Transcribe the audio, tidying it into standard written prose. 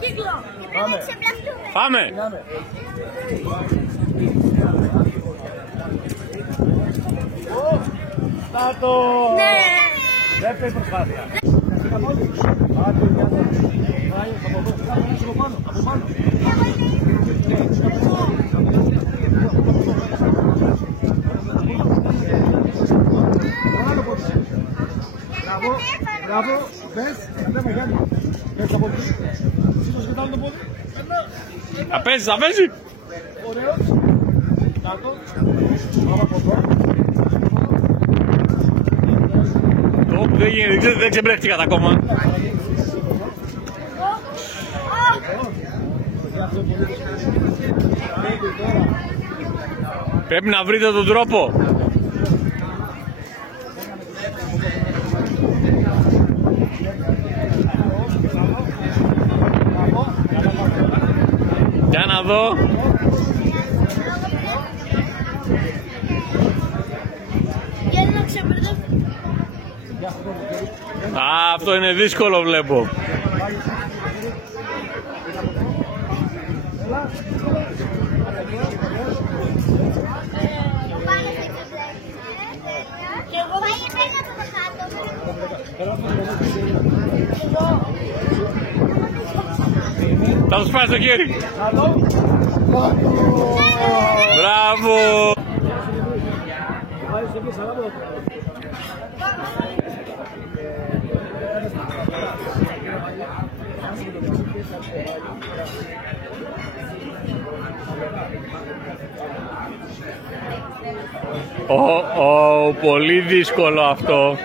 κύκλο. Πάμε. Πάμε. Στάτο! Ναι. Δεύτερη προσπάθεια. Από πάνω. Μπράβο, πες, δεν με κάνει. Πες από εκεί. Σύνος και το πόδι. Θα παίζει. Ωραίος. Κάτω. Πάμε από εδώ. Δεν γίνεται, δεν ξεμπρέχτηκα ακόμα. Πρέπει να βρείτε τον τρόπο. Για να δω. Α, αυτό είναι δύσκολο βλέπω. Θα του σπάσει το χέρι. Μπράβο. Πολύ δύσκολο αυτό.